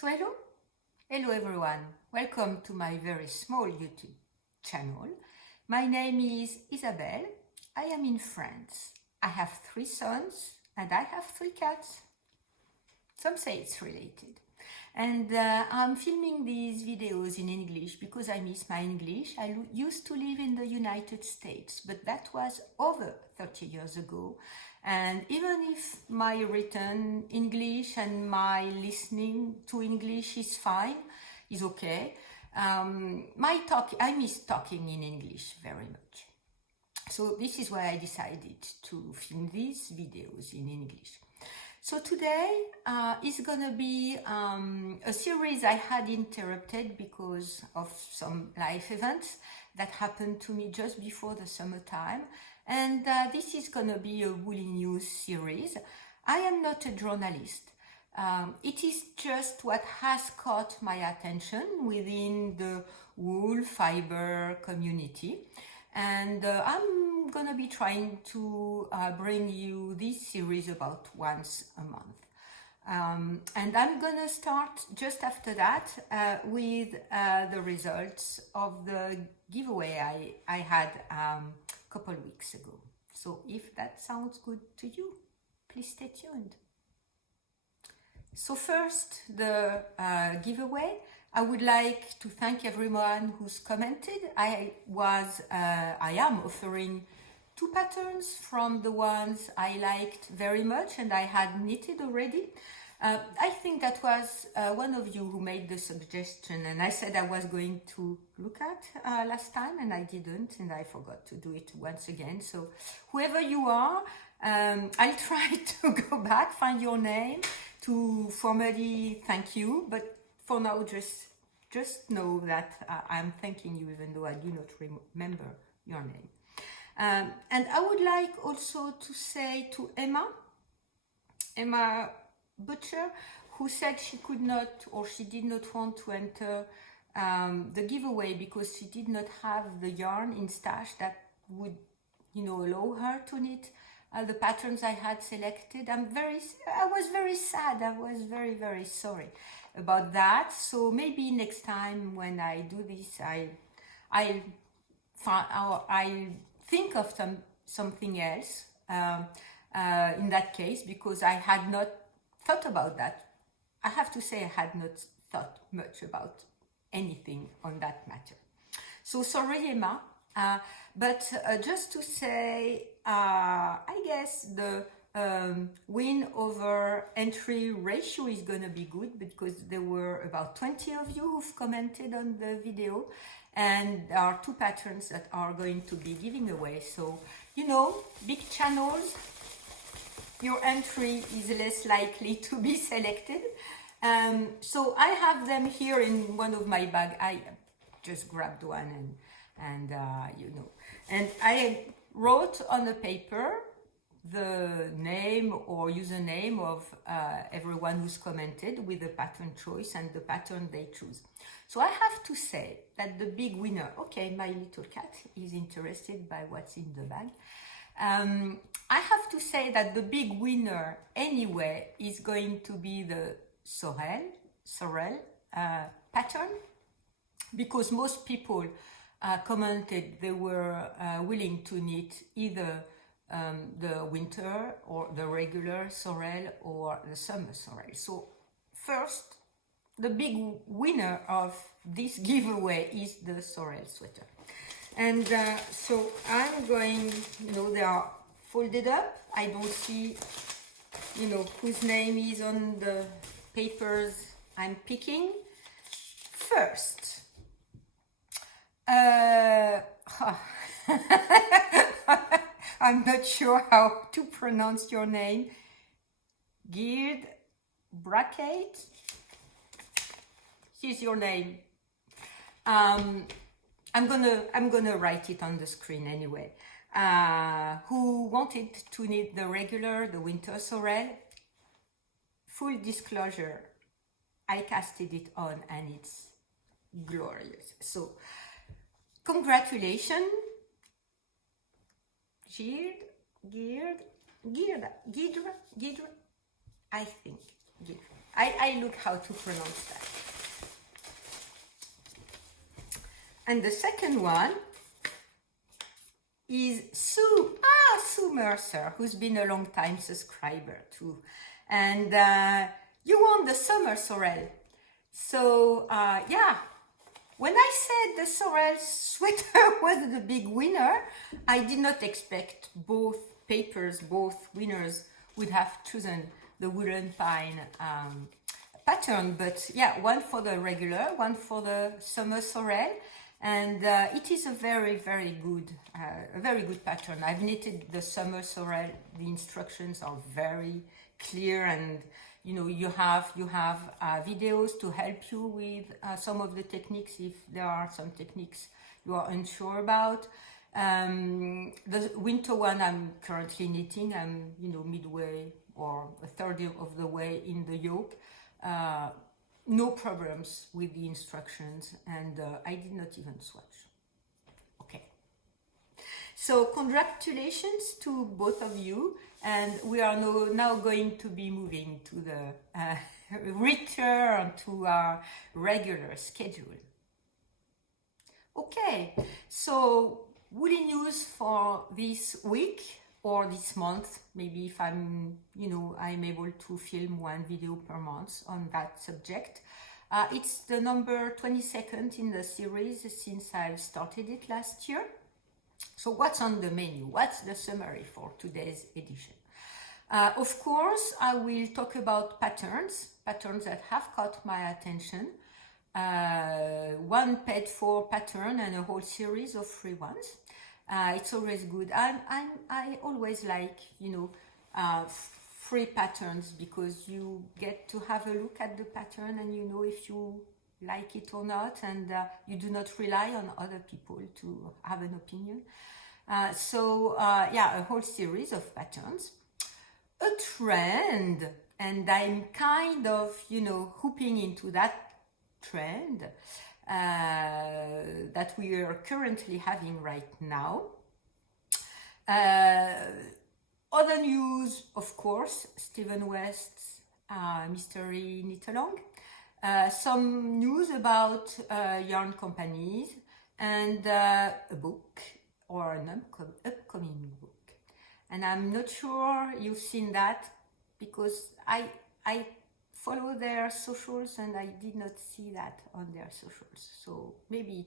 Hello everyone, welcome to my very small YouTube channel. My name is Isabelle, I am in France. I have 3 sons and I have 3 cats. Some say it's related. And I'm filming these videos in English because I miss my English. I used to live in the United States, but that was over 30 years ago. And even if my written English and my listening to English is fine, is okay, I miss talking in English very much. So this is why I decided to film these videos in English. So today is gonna be a series I had interrupted because of some life events that happened to me just before the summertime. And this is gonna be a woolly news series. I am not a journalist. It is just what has caught my attention within the wool fiber community. And I'm gonna be trying to bring you this series about once a month. And I'm gonna start just after that with the results of the giveaway I had a couple weeks ago. So if that sounds good to you, please stay tuned. So first, the giveaway. I would like to thank everyone who's commented. I am offering 2 patterns from the ones I liked very much and I had knitted already. I think that was one of you who made the suggestion, and I said I was going to look at last time and I didn't, and I forgot to do it once again. So whoever you are, I'll try to go back, find your name to formally thank you, but for now just know that I'm thanking you even though I do not remember your name. And I would like also to say to Emma Butcher, who said she could not or she did not want to enter the giveaway because she did not have the yarn in stash that would, allow her to knit the patterns I had selected. I was very sad. I was very, very sorry about that. So maybe next time when I do this, I'll think of something else in that case, because I had not thought about that. I have to say I had not thought much about anything on that matter. So sorry, Emma, but just to say, I guess the win over entry ratio is gonna be good because there were about 20 of you who've commented on the video, and there are 2 patterns that are going to be giving away. So, big channels, your entry is less likely to be selected. So I have them here in one of my bags. I just grabbed one and I wrote on the paper the name or username of everyone who's commented with the pattern choice and the pattern they choose. So I have to say that the big winner, okay, my little cat is interested by what's in the bag. I have to say that the big winner anyway is going to be the sorrel pattern, because most people commented they were willing to knit either the winter or the regular sorrel or the summer sorrel. So first, the big winner of this giveaway is the sorrel sweater. And so I'm going, they are folded up. I don't see, whose name is on the papers I'm picking. First, I'm not sure how to pronounce your name. Geared Bracket. Here's your name. I'm gonna write it on the screen anyway. Who wanted to knit the winter sorrel? Full disclosure, I casted it on and it's glorious. So, congratulations, Gidra, I think, Gidra. I look how to pronounce that. And the second one is Sue Mercer, who's been a long time subscriber too. And you won the summer sorrel. So yeah, when I said the sorrel sweater was the big winner, I did not expect both papers, both winners would have chosen the woolen pine pattern. But yeah, one for the regular, one for the summer sorrel. And it is a very good pattern. I've knitted the summer sorrel. The instructions are very clear, and you know you have videos to help you with some of the techniques if there are some techniques you are unsure about. The winter one I'm currently knitting. I'm midway or a third of the way in the yoke. No problems with the instructions, and I did not even swatch. Okay. So congratulations to both of you, and we are now going to be moving to the return to our regular schedule. Okay, so woolly news for this week or this month, maybe if I'm able to film one video per month on that subject. It's the number 22nd in the series since I've started it last year. So what's on the menu? What's the summary for today's edition? Of course, I will talk about patterns that have caught my attention. One paid for pattern and a whole series of free ones. It's always good. I always like free patterns because you get to have a look at the pattern and you know if you like it or not, and you do not rely on other people to have an opinion. So yeah, a whole series of patterns, a trend, and I'm kind of hooping into that trend that we are currently having right now. Other news, of course, Stephen West's Mystery Knit-Along. Some news about yarn companies, and a book or an upcoming book. And I'm not sure you've seen that because I follow their socials and I did not see that on their socials. So maybe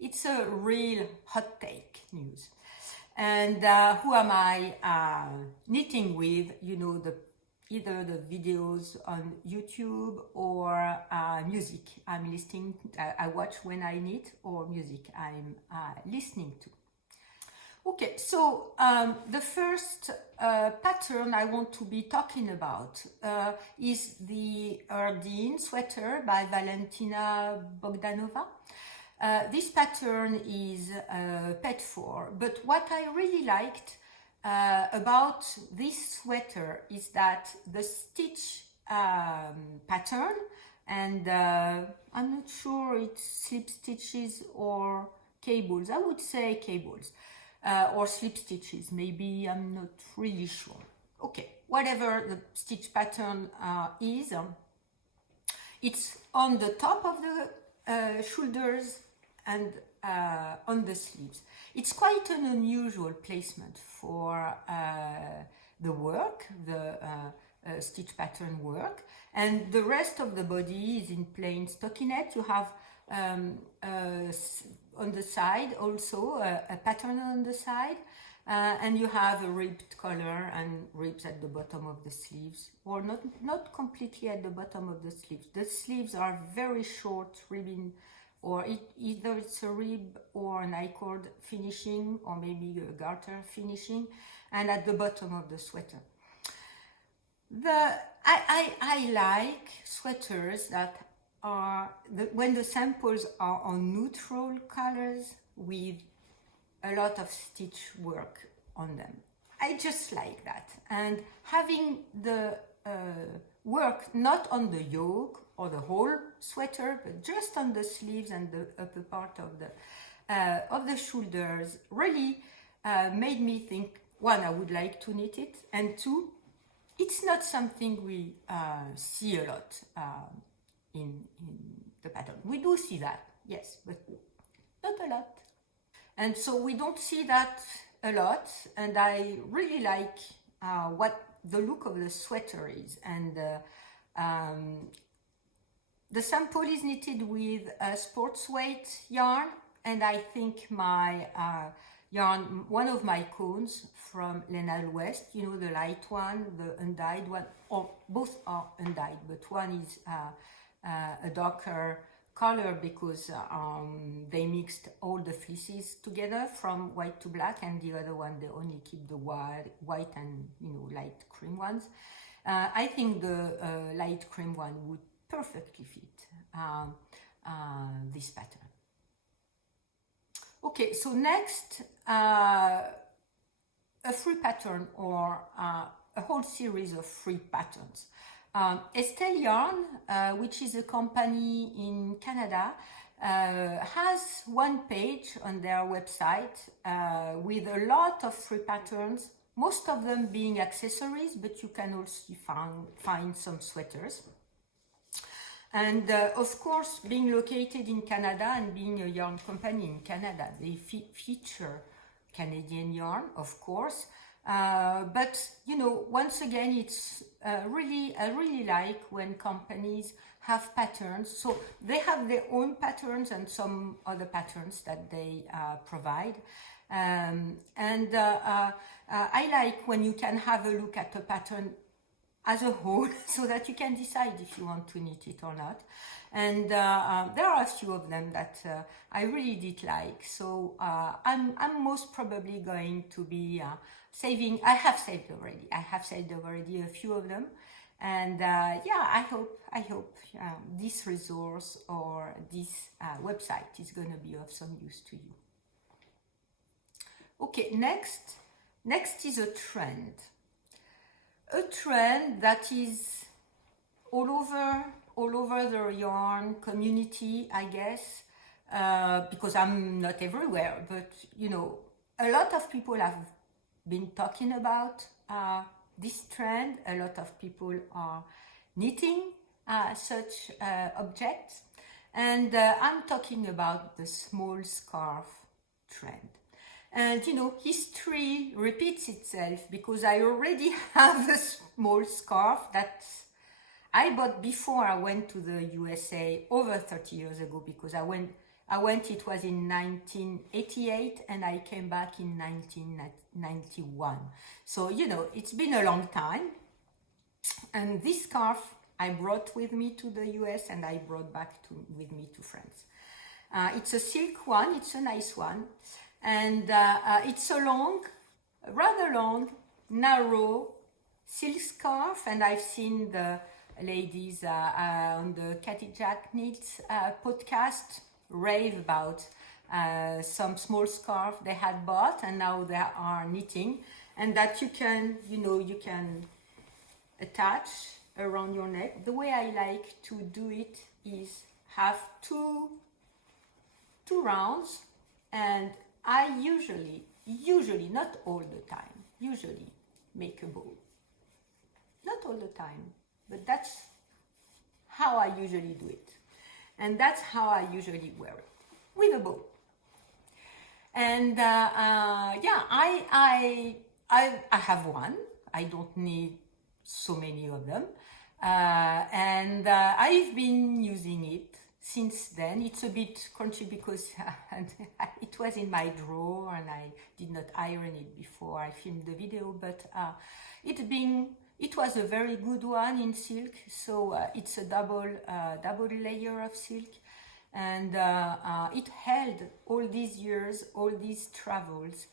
it's a real hot take news. And who am I knitting with? Either the videos on YouTube or music I'm listening. I watch when I knit, or music I'm listening to. Okay, so the first pattern I want to be talking about is the Aran Sweater by Valentina Bogdanova. This pattern is paid for, but what I really liked about this sweater is that the stitch pattern, and I'm not sure it's slip stitches or cables. I would say cables. Or slip stitches, maybe, I'm not really sure. Okay, whatever the stitch pattern is, it's on the top of the shoulders and on the sleeves. It's quite an unusual placement for the work, the stitch pattern work, and the rest of the body is in plain stockinette. You have on the side also a pattern on the side, and you have a ribbed collar and ribs at the bottom of the sleeves, or not completely at the bottom of the sleeves. The sleeves are very short ribbing, or either it's a rib or an I-cord finishing, or maybe a garter finishing, and at the bottom of the sweater. I like sweaters that are when the samples are on neutral colors with a lot of stitch work on them. I just like that, and having the work not on the yoke or the whole sweater, but just on the sleeves and the upper part of the shoulders really made me think, one, I would like to knit it, and two, it's not something we see a lot in the pattern. We do see that, yes, but not a lot. And so we don't see that a lot, and I really like what the look of the sweater is. And the sample is knitted with a sports weight yarn, and I think my yarn, one of my cones from Lena West, you know, the light one, the undyed one, or both are undyed, but one is a darker color because they mixed all the fleeces together from white to black, and the other one they only keep the white and, you know, light cream ones. I think the light cream one would perfectly fit this pattern. Okay, so next, a free pattern or a whole series of free patterns. Estelle Yarn, which is a company in Canada, has one page on their website with a lot of free patterns, most of them being accessories, but you can also find some sweaters. And of course, being located in Canada and being a yarn company in Canada, they feature Canadian yarn, of course. But, you know, once again, it's I really like when companies have patterns. So they have their own patterns and some other patterns that they provide. I like when you can have a look at a pattern as a whole so that you can decide if you want to knit it or not. And there are a few of them that I really did like. So I'm most probably going to be saving. I have saved already a few of them. And yeah, I hope this resource or this website is going to be of some use to you. Okay, next is a trend. A trend that is all over the yarn community, I guess, because I'm not everywhere, but you know, a lot of people have been talking about this trend. A lot of people are knitting such objects, and I'm talking about the small scarf trend. And you know, history repeats itself because I already have a small scarf that I bought before I went to the USA over 30 years ago, because I went, it was in 1988 and I came back in 1991. So, you know, it's been a long time. And this scarf I brought with me to the US and I brought back with me to France. It's a silk one, it's a nice one. And it's a rather long, narrow silk scarf, and I've seen the ladies on the Katy Jack Knits podcast rave about some small scarf they had bought and now they are knitting, and that you can attach around your neck. The way I like to do it is have two rounds, and I usually, not all the time, usually make a bow. Not all the time, but that's how I usually do it. And that's how I usually wear it, with a bow. And yeah, I have one. I don't need so many of them. And I've been using it since then. It's a bit crunchy because it was in my drawer and I did not iron it before I filmed the video, but it was a very good one in silk. So it's a double layer of silk, and it held all these years, all these travels.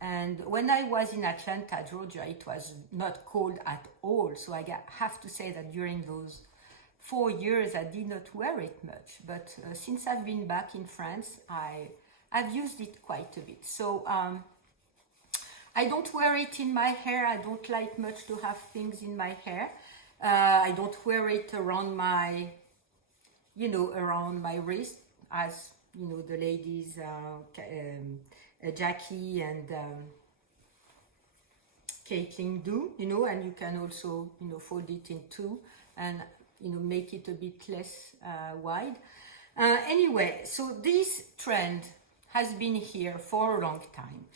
And when I was in Atlanta, Georgia, it was not cold at all. So I have to say that during those 4 years, I did not wear it much. But since I've been back in France, I've used it quite a bit. So I don't wear it in my hair. I don't like much to have things in my hair. I don't wear it around my, around my wrist, as, the ladies, Jackie and Caitlin do, you know, and you can also, you know, fold it in two and, you know, make it a bit less wide. Anyway, so this trend has been here for a long time.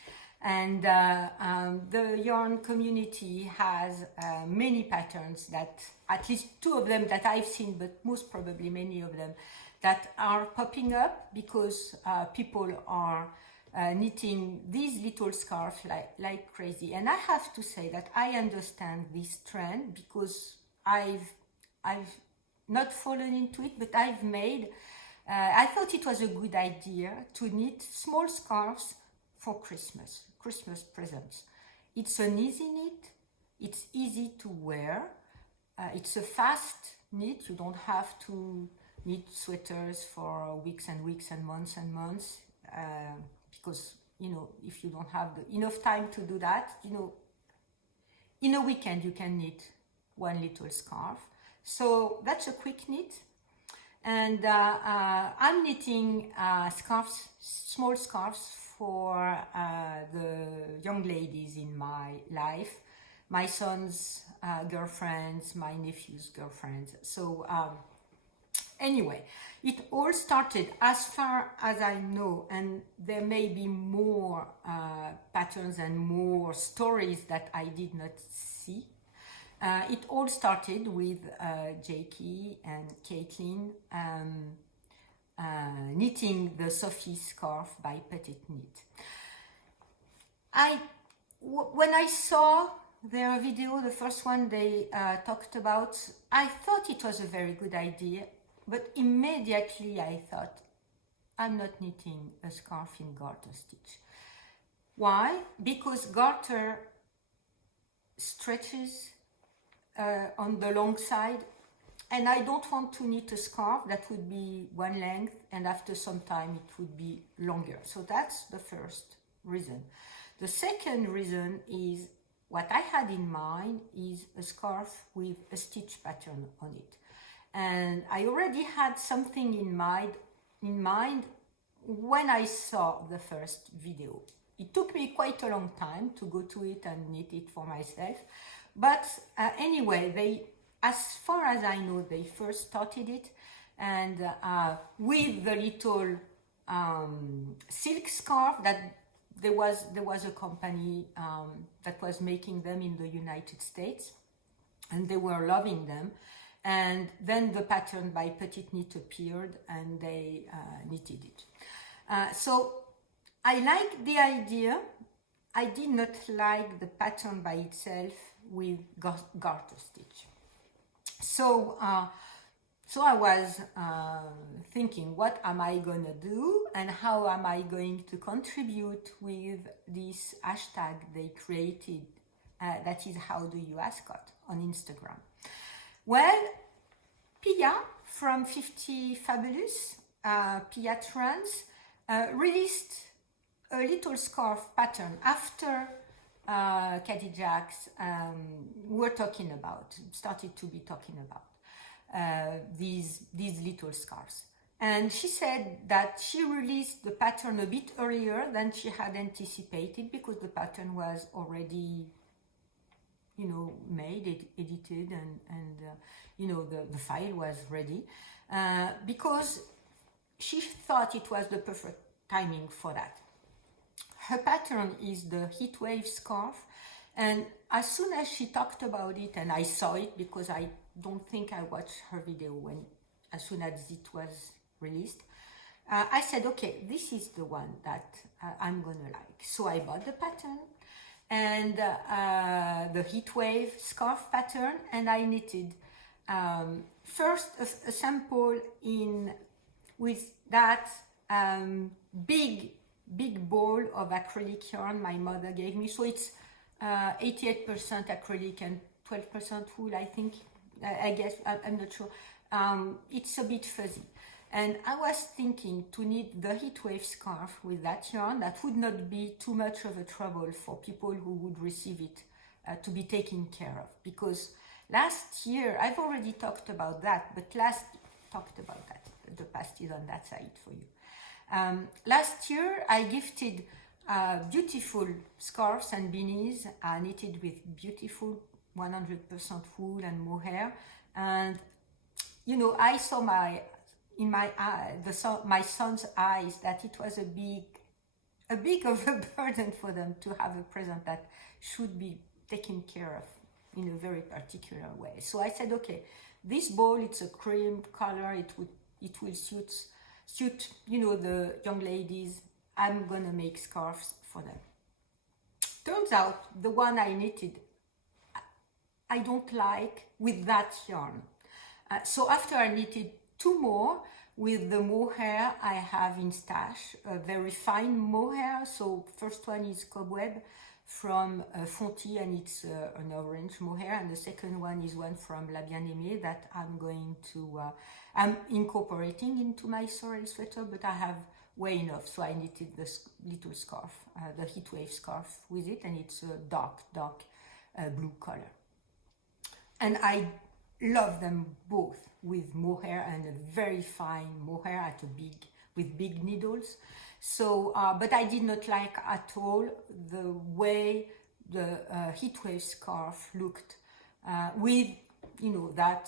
And the yarn community has many patterns that, at least two of them that I've seen, but most probably many of them, that are popping up because people are knitting these little scarves like crazy. And I have to say that I understand this trend because I've not fallen into it, but I've made, I thought it was a good idea to knit small scarves for Christmas presents. It's an easy knit, it's easy to wear, it's a fast knit. You don't have to knit sweaters for weeks and weeks and months because, you know, if you don't have enough time to do that, you know, in a weekend you can knit one little scarf. So that's a quick knit. And I'm knitting scarves, small scarves for the young ladies in my life, my son's girlfriends, my nephew's girlfriends. So anyway, it all started, as far as I know, and there may be more patterns and more stories that I did not see. It all started with Jakey and Caitlin knitting the Sophie scarf by Petite Knit. When I saw their video, the first one they talked about, I thought it was a very good idea, but immediately I thought, I'm not knitting a scarf in garter stitch. Why? Because garter stretches on the long side, and I don't want to knit a scarf that would be one length and after some time it would be longer. So that's the first reason. The second reason is what I had in mind is a scarf with a stitch pattern on it. And I already had something in mind when I saw the first video. It took me quite a long time to go to it and knit it for myself. But anyway, as far as I know, they first started it, and with the little silk scarf that there was a company that was making them in the United States, and they were loving them. And then the pattern by Petite Knit appeared, and they knitted it. So I liked the idea. I did not like the pattern by itself with garter stitch. So I was thinking, what am I gonna do and how am I going to contribute with this hashtag they created, that is How Do You Ascot on Instagram. Well, Pia from 50 Fabulous, Pia Trans, released a little scarf pattern after Caddy Jacks started to be talking about these little scarves. And she said that she released the pattern a bit earlier than she had anticipated because the pattern was already, you know, made, edited, and you know, the file was ready, because she thought it was the perfect timing for that. Her pattern is the Heatwave Scarf, and as soon as she talked about it, and I saw it because I don't think I watched her video as soon as it was released, I said, okay, this is the one that I'm gonna like. So I bought the pattern and the Heatwave Scarf pattern, and I knitted first a sample with that big ball of acrylic yarn my mother gave me. So it's 88% acrylic and 12% wool, I think. I guess, I'm not sure. It's a bit fuzzy. And I was thinking to knit the Heatwave Scarf with that yarn that would not be too much of a trouble for people who would receive it to be taken care of. Because last year, I've already talked about that, but the past is on that side for you. Last year, I gifted beautiful scarves and beanies knitted with beautiful 100% wool and mohair. And you know, I saw my son's eyes that it was a big of a burden for them to have a present that should be taken care of in a very particular way. So I said, okay, this bowl, it's a cream color, it will suit you know, the young ladies. I'm gonna make scarves for them. Turns out the one I knitted, I don't like with that yarn. So after I knitted 2 more with the mohair I have in stash, a very fine mohair. So first one is Cobweb from Fonty, and it's an orange mohair, and the second one is one from La Bien Aimée that I'm going to I'm incorporating into my sorrel sweater, but I have way enough, so I knitted this little scarf, the Heatwave scarf with it, and it's a dark blue color. And I love them both with mohair, and a very fine mohair with big needles. So, but I did not like at all the way the Heatwave scarf looked with, you know, that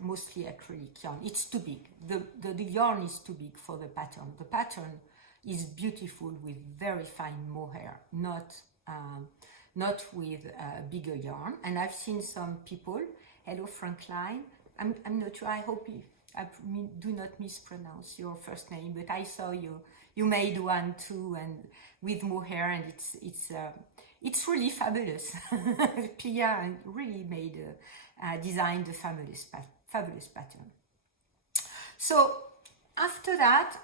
mostly acrylic yarn. It's too big. The yarn is too big for the pattern. The pattern is beautiful with very fine mohair, not with bigger yarn. And I've seen some people, hello Frankline, I'm not sure, I hope I do not mispronounce your first name, but I saw you made one too, and with mohair, and it's really fabulous. Pia really designed a fabulous pattern. So after that,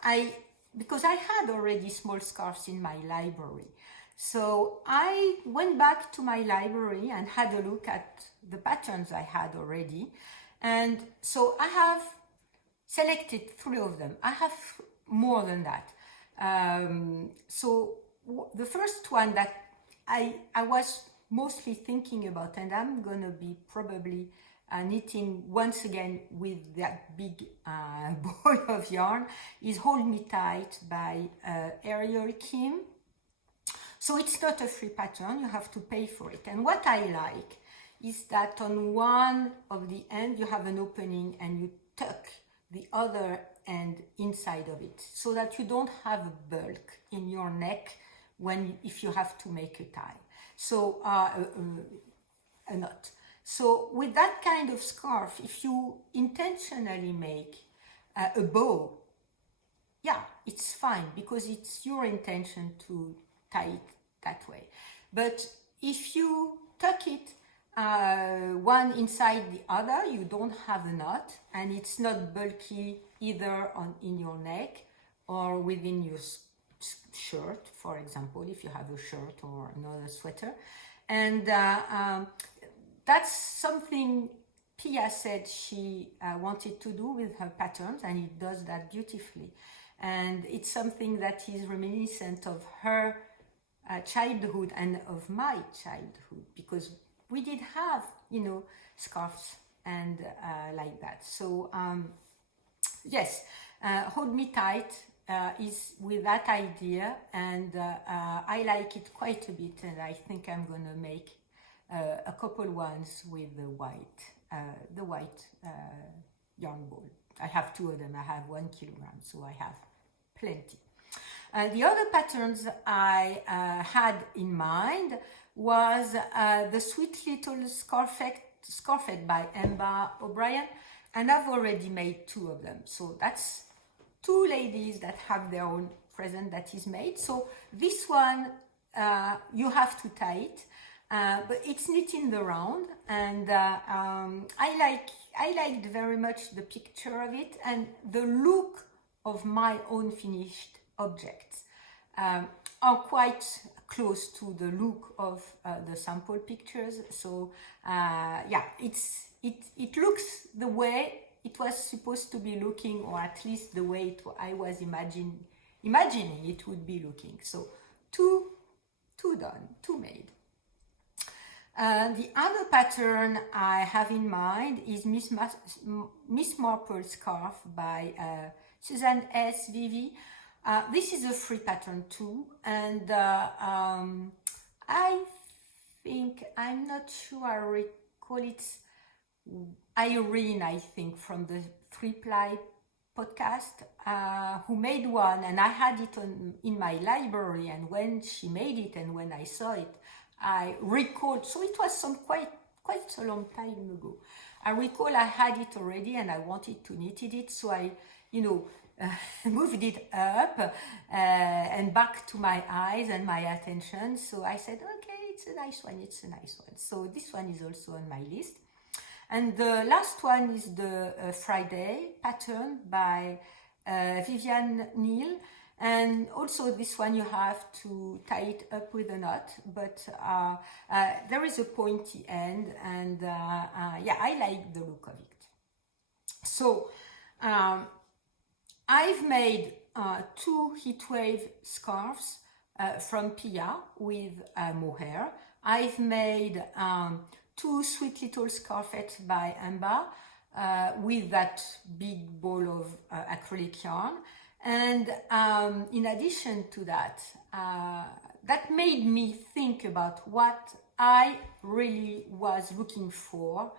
because I had already small scarves in my library, so I went back to my library and had a look at the patterns I had already. And so I have selected 3 of them. I have more than that. So the first one that I was mostly thinking about, and I'm gonna be probably knitting once again with that big ball of yarn, is Hold Me Tight by Ariel Kim. So it's not a free pattern, you have to pay for it. And what I like is that on one of the end you have an opening and you tuck the other end inside of it, so that you don't have a bulk in your neck if you have to make a tie. So a knot. So with that kind of scarf, if you intentionally make a bow, yeah, it's fine, because it's your intention to tie it that way. But if you tuck it one inside the other, you don't have a knot, and it's not bulky either in your neck or within your shirt, for example, if you have a shirt or another sweater. And that's something Pia said she wanted to do with her patterns, and it does that beautifully. And it's something that is reminiscent of her childhood and of my childhood, because we did have, you know, scarves and like that. So yes, Hold Me Tight is with that idea, and I like it quite a bit, and I think I'm gonna make a couple ones with the white yarn ball. I have 2 of them. I have 1 kilogram, so I have plenty. The other patterns I had in mind was the Sweet Little Scarfette by Emma O'Brien, and I've already made 2 of them. So that's 2 ladies that have their own present that is made. So this one, you have to tie it, but it's knit in the round, and I liked very much the picture of it, and the look of my own finished objects are quite close to the look of the sample pictures. So yeah, it looks the way it was supposed to be looking, or at least the way I was imagining it would be looking. So 2 done, 2 made. The other pattern I have in mind is Miss Marple Scarf by Suzanne S. Vivi. This is a free pattern too, and I think, I'm not sure I recall, it's Irene, I think, from the 3-ply podcast, who made one, and I had it in my library, and when she made it and when I saw it, I recalled, so it was quite a long time ago. I recall I had it already and I wanted to knit it, so I, moved it up and back to my eyes and my attention. So I said, okay, it's a nice one. So this one is also on my list. And the last one is the Friday pattern by Vivian Neal. And also this one you have to tie it up with a knot, but there is a pointy end, and yeah, I like the look of it. So I've made 2 Heatwave scarves from Pia with Mohair. I've made 2 sweet little scarfettes by Amba with that big ball of acrylic yarn. And in addition to that, that made me think about what I really was looking for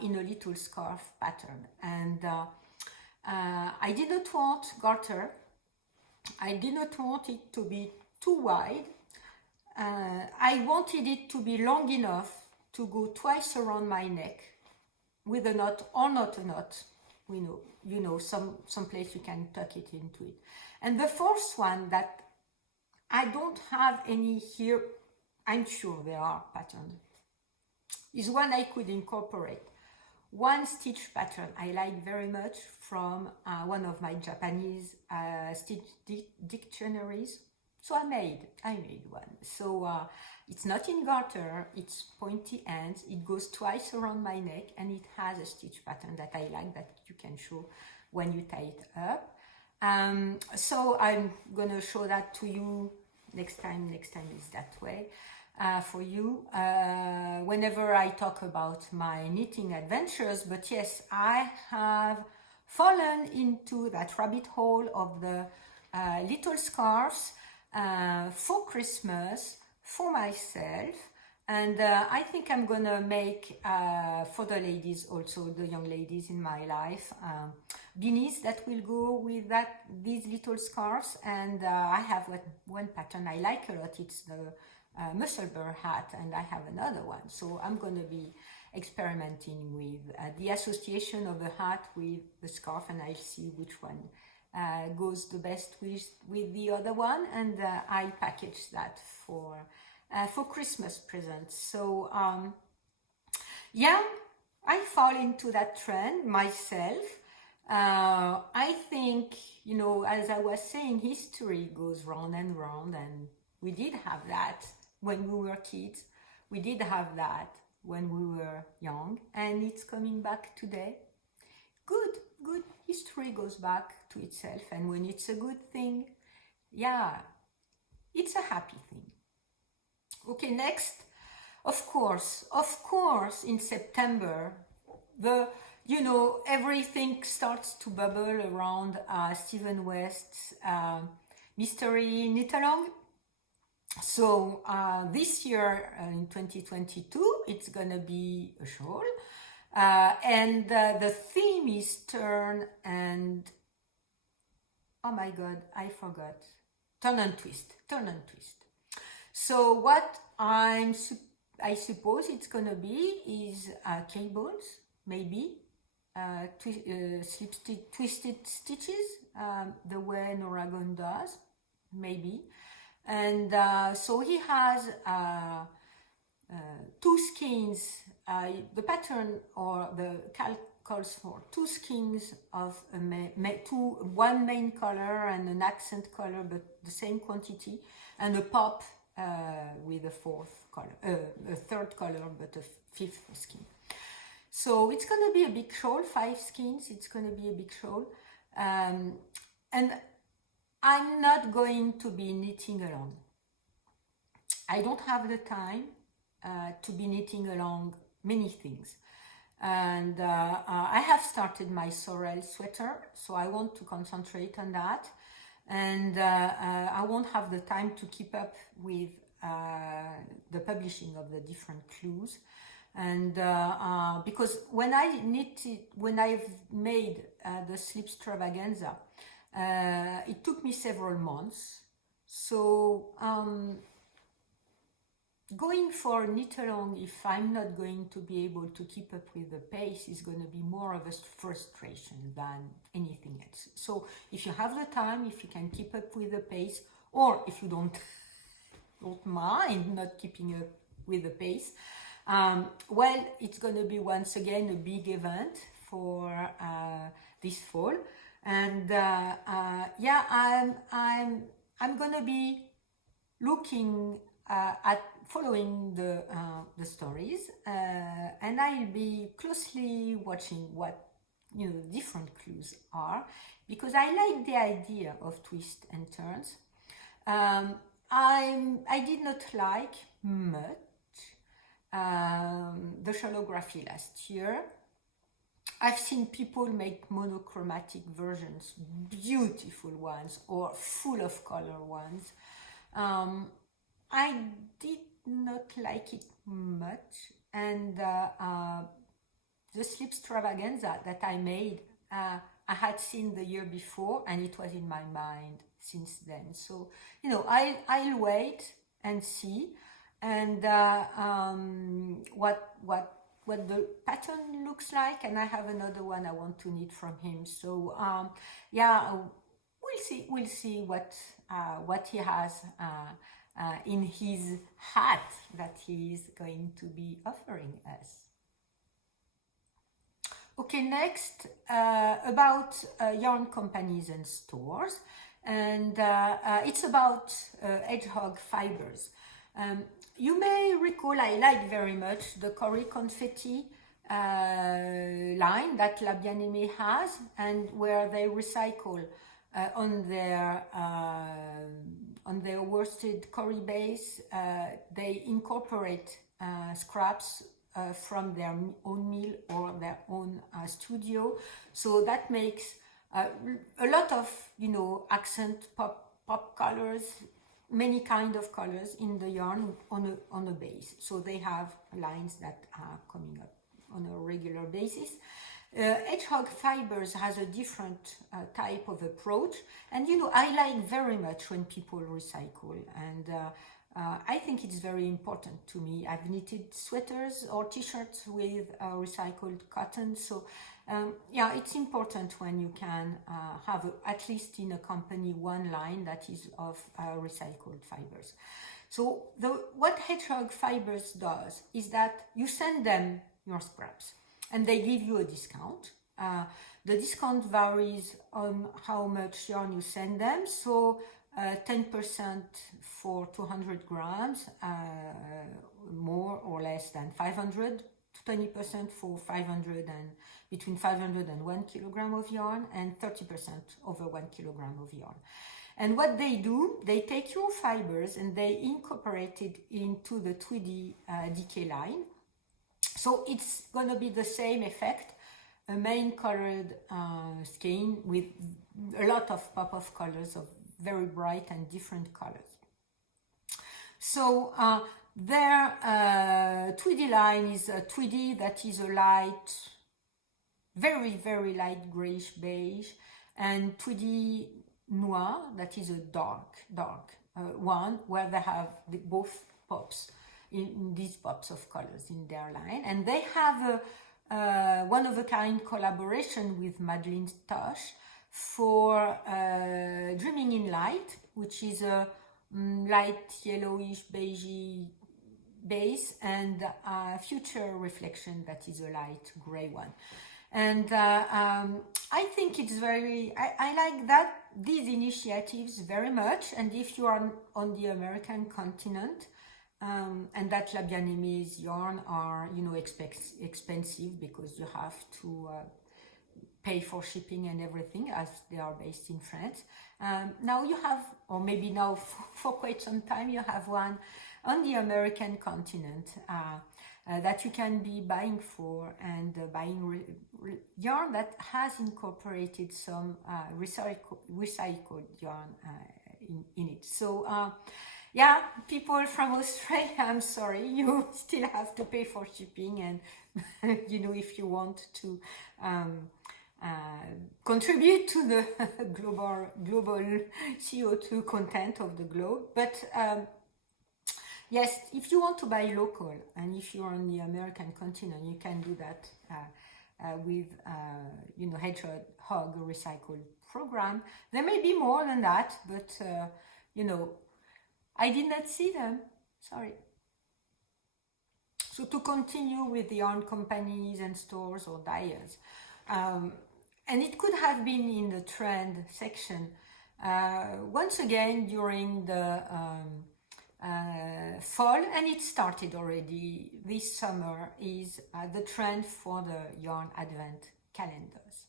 in a little scarf pattern. And I did not want garter. I did not want it to be too wide. I wanted it to be long enough to go twice around my neck with a knot or not a knot. Some place you can tuck it into it. And the fourth one that I don't have any here, I'm sure there are patterns, is one I could incorporate. One stitch pattern I like very much from one of my Japanese stitch dictionaries. So I made one. So it's not in garter, it's pointy ends, it goes twice around my neck, and it has a stitch pattern that I like, that you can show when you tie it up. So I'm gonna show that to you next time is that way for you, whenever I talk about my knitting adventures. But yes, I have fallen into that rabbit hole of the little scarves for Christmas for myself, and I think I'm gonna make for the ladies also, the young ladies in my life, beanies that will go with these little scarves. And I have one pattern I like a lot, it's the musselburr hat, and I have another one. So I'm gonna be experimenting with the association of the hat with the scarf, and I'll see which one goes the best with the other one, and I package that for Christmas presents. So yeah, I fall into that trend myself. I think, as I was saying, history goes round and round, and we did have that when we were kids. We did have that when we were young, and it's coming back today. Good. History goes back to itself, and when it's a good thing, yeah, it's a happy thing. Okay, next, of course, in September, everything starts to bubble around Stephen West's Mystery Knit Along. So this year, in 2022, it's gonna be a shawl. And the theme is turn and, oh my god, I forgot, turn and twist. So what I suppose it's gonna be is cables, maybe twisted stitches, the way Noragon does, maybe. And so he has 2 skeins. The pattern or the calc calls for 2 skeins of one main color and an accent color, but the same quantity, and a pop with a third color, but a 5th skein. So it's going to be a big shawl, 5 skeins. It's going to be a big shawl, and I'm not going to be knitting along. I don't have the time to be knitting along many things, and I have started my sorrel sweater, so I want to concentrate on that. and I won't have the time to keep up with the publishing of the different clues. And because when I've made the Sleep Stravaganza, it took me several months. So going for knit along, if I'm not going to be able to keep up with the pace, is going to be more of a frustration than anything else. So if you have the time, if you can keep up with the pace, or if you don't mind not keeping up with the pace, well, it's going to be once again a big event for this fall, and yeah, I'm going to be looking at following the stories, and I'll be closely watching what different clues are, because I like the idea of twists and turns. I did not like much the shalography last year. I've seen people make monochromatic versions, beautiful ones, or full of color ones. I did not like it much, and the Sleep Stravaganza that I made, I had seen the year before, and it was in my mind since then. So I'll wait and see, and what the pattern looks like, and I have another one I want to knit from him. So yeah, we'll see what he has in his hat that he is going to be offering us. Okay, next about yarn companies and stores, and it's about Hedgehog Fibers. You may recall I like very much the Cory Confetti line that La Bien Aimée has, and where they recycle on their worsted Cory base, they incorporate scraps from their own mill or their own studio. So that makes a lot of accent pop colors, many kind of colors in the yarn on a base. So they have lines that are coming up on a regular basis. Hedgehog Fibers has a different type of approach, and I like very much when people recycle, and I think it's very important to me. I've knitted sweaters or t-shirts with recycled cotton, so yeah, it's important when you can have at least in a company one line that is of recycled fibers. So what Hedgehog Fibers does is that you send them your scraps, and they give you a discount. The discount varies on how much yarn you send them. So 10% for 200 grams, more or less than 500, 20% for 500 and between 500 and 1 kilogram of yarn, and 30% over 1 kilogram of yarn. And what they do, they take your fibers and they incorporate it into the Tweedy decay line. So it's going to be the same effect, a main colored skein with a lot of pop-off colors of very bright and different colors. So their Tweedy line is a Tweedy that is a light, very, very light grayish beige, and Tweedy Noir that is a dark one, where they have both pops, in these pops of colors in their line. And they have a one-of-a-kind collaboration with Madeleine Tosh for Dreaming in Light, which is a light yellowish beigey base, and Future Reflection that is a light gray one. And I think it's very, I like that these initiatives very much. And if you are on the American continent, and that La Bien Aimée's yarn are, expensive because you have to pay for shipping and everything, as they are based in France. Now you have, or maybe now for quite some time, you have one on the American continent that you can be buying for, and buying yarn that has incorporated some recycled yarn in it. So yeah, people from Australia, I'm sorry, you still have to pay for shipping, and you know, if you want to contribute to the global CO2 content of the globe. But yes, if you want to buy local, and if you're on the American continent, you can do that with you know, Hedgehog Recycle program. There may be more than that, but you know, I did not see them, sorry. So to continue with the yarn companies and stores or dyers, and it could have been in the trend section. Once again, during the fall, and it started already this summer, is the trend for the yarn advent calendars.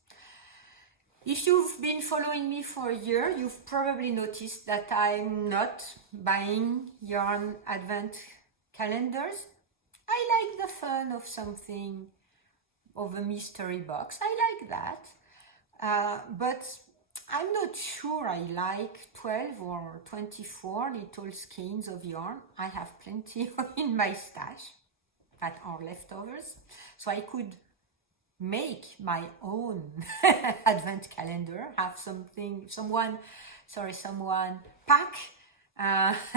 If you've been following me for a year, you've probably noticed that I'm not buying yarn advent calendars. I like the fun of something, of a mystery box. I like that. But I'm not sure I like 12 or 24 little skeins of yarn. I have plenty in my stash that are leftovers. So I could make my own advent calendar, have someone pack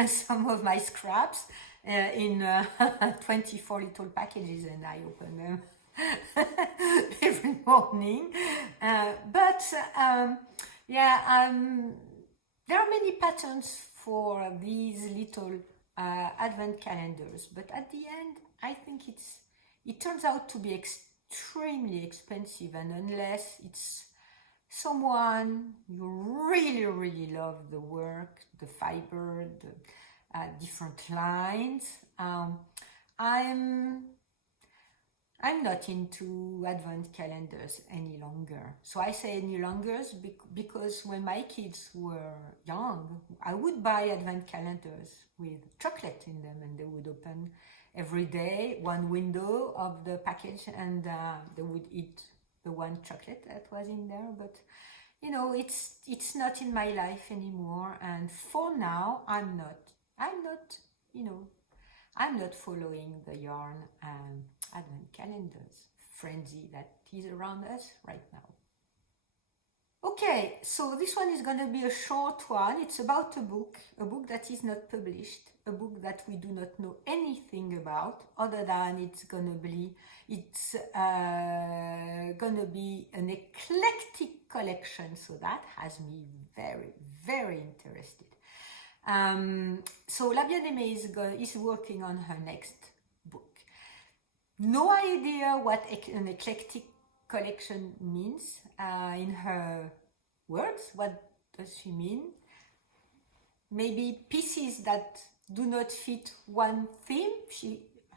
some of my scraps in 24 little packages, and I open them every morning. But yeah, there are many patterns for these little advent calendars, but at the end, I think it turns out to be extremely expensive, and unless it's someone you really love the work, the fiber, the different lines, I'm not into advent calendars any longer. So I say any longer because when my kids were young, I would buy advent calendars with chocolate in them, and they would open every day one window of the package, and they would eat the one chocolate that was in there. But you know, it's not in my life anymore, and for now I'm not following the yarn advent calendars frenzy that is around us right now. Okay, so this one is going to be a short one. It's about a book that is not published, a book that we do not know anything about, other than it's gonna be an eclectic collection. So that has me very interested. So La Bien Aimée is working on her next book. No idea what an eclectic collection means in her words. What does she mean? Maybe pieces that do not fit one theme.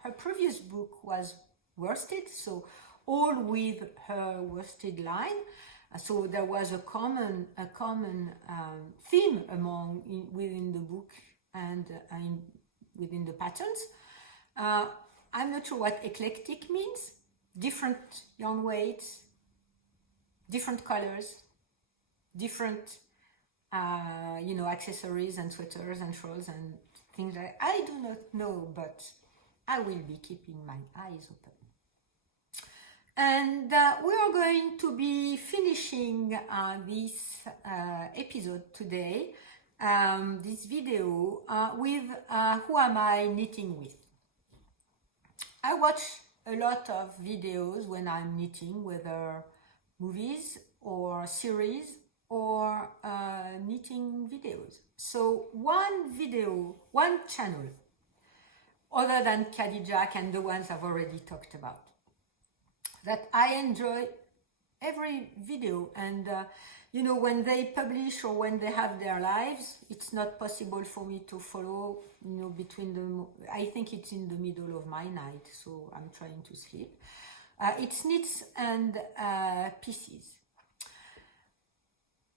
Her previous book was worsted, so all with her worsted line. So there was a common theme within the book and within the patterns. I'm not sure what eclectic means. Different yarn weights, different colors, different accessories and sweaters and shawls and things like that. I do not know, but I will be keeping my eyes open. And we are going to be finishing this episode today, this video, with who am I knitting with. I watch a lot of videos when I'm knitting, whether movies or series or knitting videos. So one channel, other than Khadija and the ones I've already talked about, that I enjoy every video, and when they publish or when they have their lives, it's not possible for me to follow, between them. I think it's in the middle of my night, so I'm trying to sleep. It's Knits and Pieces.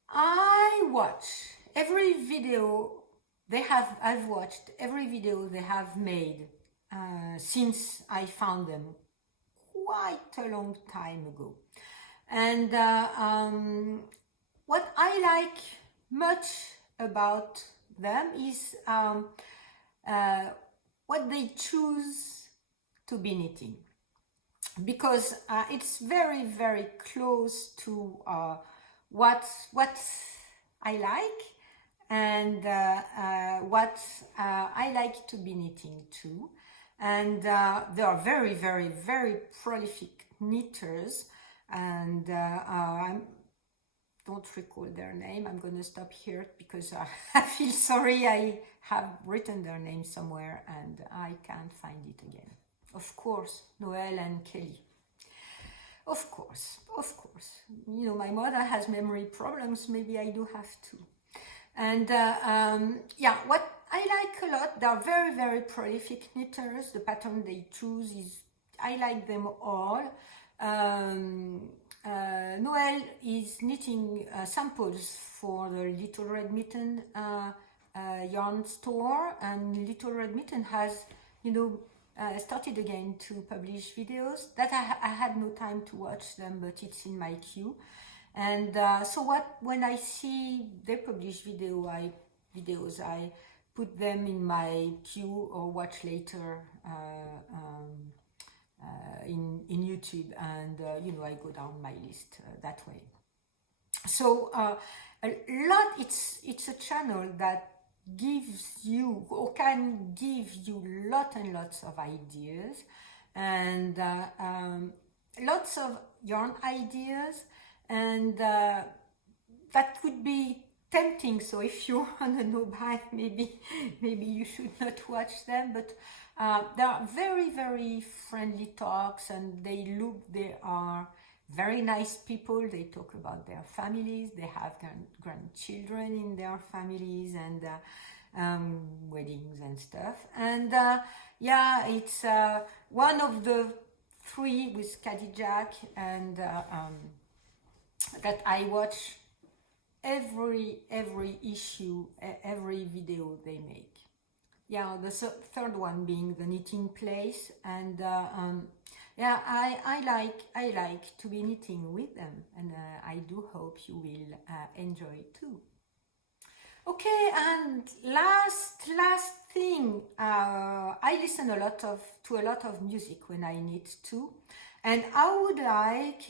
I watch every video I've watched every video they have made since I found them quite a long time ago. And what I like much about them is what they choose to be knitting, because it's very, very close to what I like, and what I like to be knitting too. And they are very, very, very prolific knitters, and I don't recall their name. I'm going to stop here because I feel sorry. I have written their name somewhere and I can't find it again. Of course, Noel and Kelly. Of course. You know, my mother has memory problems. Maybe I do have to. And yeah, what I like a lot, they're very, very prolific knitters. The pattern they choose is, I like them all. Noel is knitting samples for the Little Red Mitten yarn store, and Little Red Mitten has, you know, started again to publish videos that I had no time to watch them, but it's in my queue. And so when I see they publish videos, I put them in my queue or watch later in YouTube, and you know, I go down my list that way. So a lot, it's a channel that gives you, or can give you, lots and lots of ideas, and lots of yarn ideas, and that could be tempting. So if you want to know by, maybe you should not watch them, but they are very, very friendly talks, and they are very nice people. They talk about their families. They have grandchildren in their families, and weddings and stuff. And yeah, it's one of the three with Jack, and that I watch every issue, every video they make. Yeah, the third one being the knitting place, and yeah, I like to be knitting with them, and I do hope you will enjoy it too. Okay, and last thing, I listen to a lot of music when I knit too, and I would like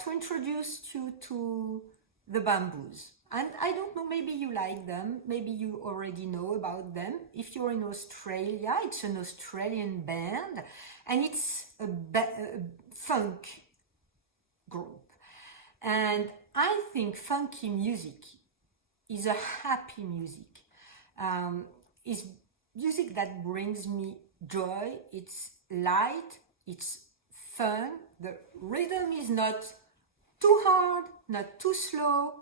to introduce you to the Bamboos. And I don't know, maybe you like them, maybe you already know about them. If you're in Australia, it's an Australian band, and it's a funk group. And I think funky music is a happy music. It's music that brings me joy. It's light, it's fun. The rhythm is not too hard, not too slow.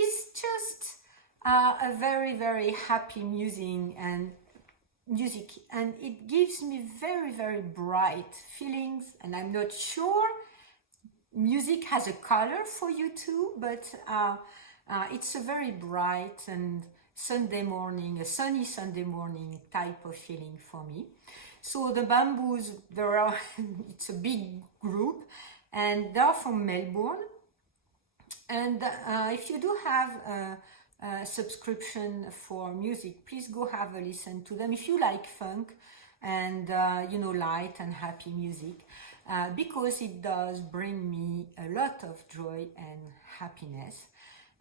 It's just a very, very happy music, and it gives me very, very bright feelings. And I'm not sure music has a color for you too, but it's a very bright and a sunny Sunday morning type of feeling for me. So the Bamboos, it's a big group, and they're from Melbourne. And if you do have a subscription for music, please go have a listen to them if you like funk and you know, light and happy music, because it does bring me a lot of joy and happiness,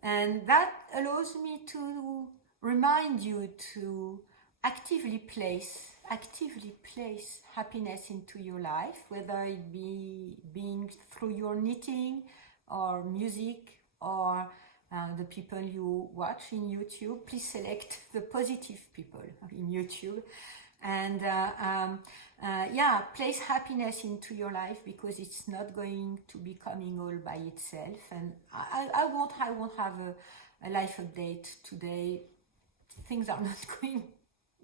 and that allows me to remind you to actively place happiness into your life, whether it be being through your knitting or music, or the people you watch in YouTube. Please select the positive people in YouTube, and yeah, place happiness into your life, because it's not going to be coming all by itself. And I won't have a life update today. Things are not going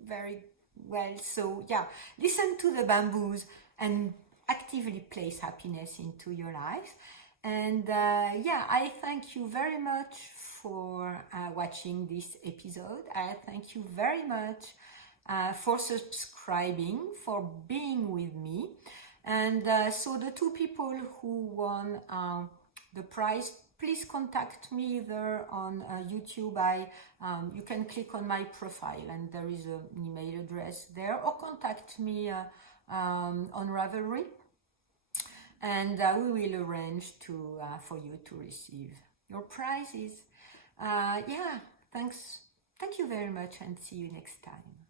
very well, so yeah, listen to the Bamboos and actively place happiness into your life. And yeah, I thank you very much for watching this episode. I thank you very much for subscribing, for being with me. And so the 2 people who won the prize, please contact me either on YouTube. You can click on my profile and there is an email address there, or contact me on Ravelry, and we will arrange for you to receive your prizes. Yeah, thank you very much, and see you next time.